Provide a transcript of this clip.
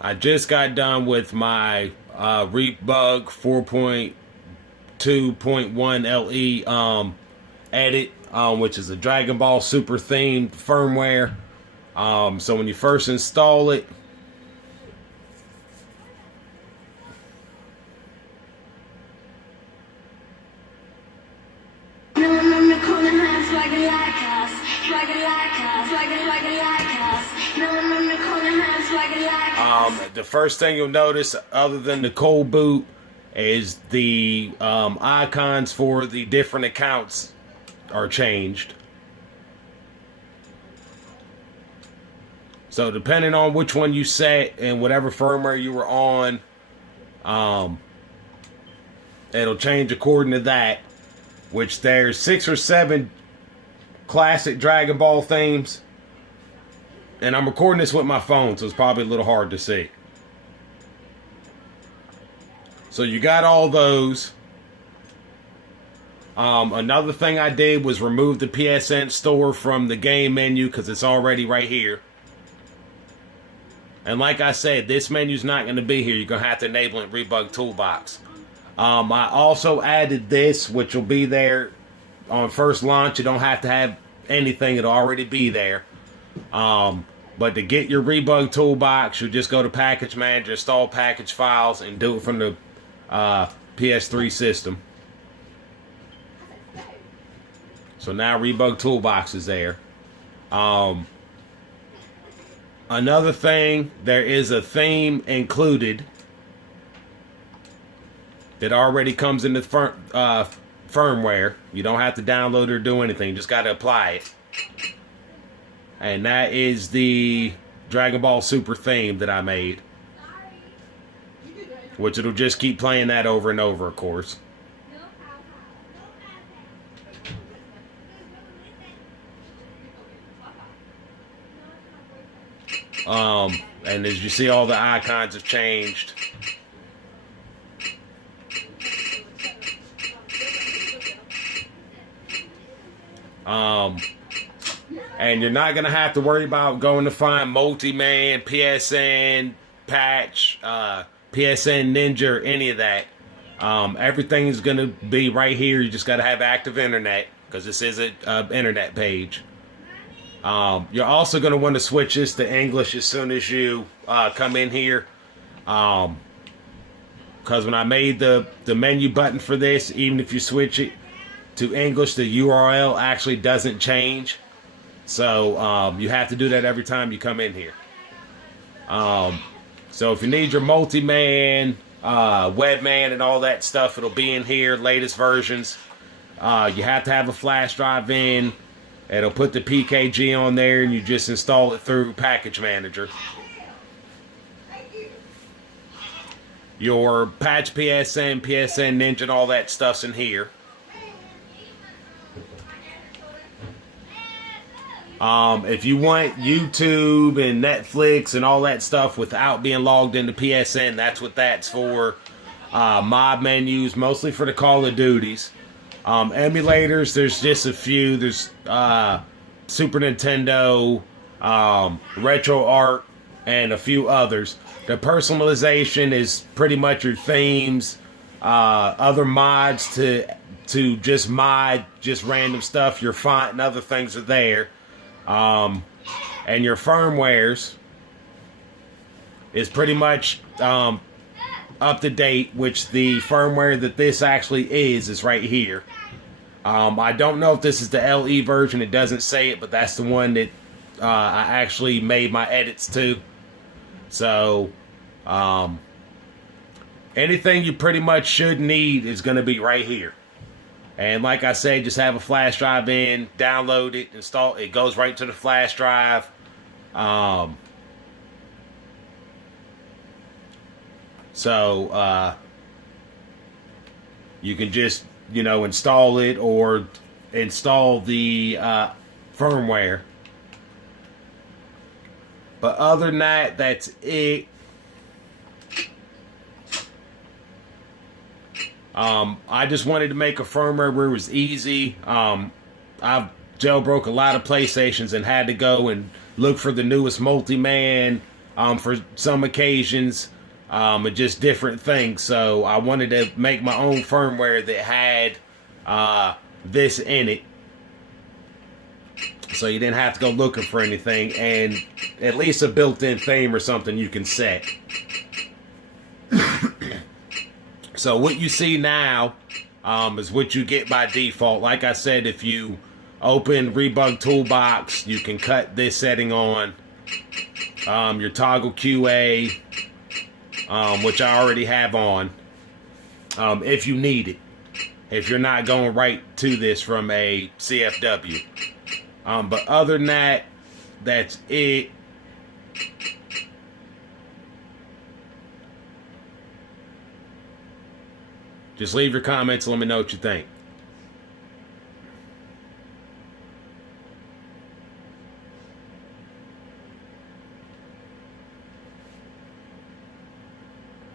I just got done with my Rebug 4.2.1 LE edit, which is a Dragon Ball Super themed firmware. So when you first install it, the first thing you'll notice, other than the cold boot, is the icons for the different accounts are changed. So depending on which one you set and whatever firmware you were on, it'll change according to that. Which there's 6 or 7 classic Dragon Ball themes. And I'm recording this with my phone, so it's probably a little hard to see. So you got all those. Another thing I did was remove the PSN store from the game menu because it's already right here. And like I said, this menu's not going to be here. You're going to have to enable it in Rebug Toolbox. I also added this, which will be there on first launch. You don't have to have anything. It'll already be there. But to get your Rebug Toolbox, you just go to Package Manager, install package files, and do it from the PS3 system. So now Rebug Toolbox is there. Another thing, there is a theme included that already comes in the firmware. You don't have to download or do anything. You just got to apply it. And that is the Dragon Ball Super theme that I made. Which it'll just keep playing that over and over, of course. And as you see, all the icons have changed. And you're not going to have to worry about going to find Multi-Man, PSN, Patch, PSN Ninja, or any of that. Everything is going to be right here. You just got to have active internet, because this is an internet page. You're also going to want to switch this to English as soon as you come in here. Because when I made the menu button for this, even if you switch it to English, the URL actually doesn't change. So you have to do that every time you come in here. So if you need your Multi-Man, Webman, and all that stuff, it'll be in here, latest versions. You have to have a flash drive in. It'll put the PKG on there, and you just install it through Package Manager. Your Patch PSN, PSN Ninja, and all that stuff's in here. If you want YouTube and Netflix and all that stuff without being logged into PSN, that's what that's for. Mob menus, mostly for the Call of Duties. Emulators, there's just a few. There's Super Nintendo, RetroArch, and a few others. The personalization is pretty much your themes, other mods to just mod just random stuff. Your font and other things are there. And your firmwares is pretty much up to date, which the firmware that this actually is right here. I don't know if this is the LE version. It doesn't say it, but that's the one that I actually made my edits to. So anything you pretty much should need is going to be right here. And like I said, just have a flash drive in, download it, install it. It goes right to the flash drive. So you can just, install it or install the firmware. But other than that, that's it. I just wanted to make a firmware where it was easy. I've jailbroke a lot of PlayStations and had to go and look for the newest Multi-Man, for some occasions, just different things. So I wanted to make my own firmware that had this in it, so you didn't have to go looking for anything, and at least a built-in theme or something you can set. So what you see now is what you get by default. Like I said, if you open Rebug Toolbox, you can cut this setting on. Your toggle QA, which I already have on, if you need it. If you're not going right to this from a CFW. But other than that, that's it. Just leave your comments and let me know what you think.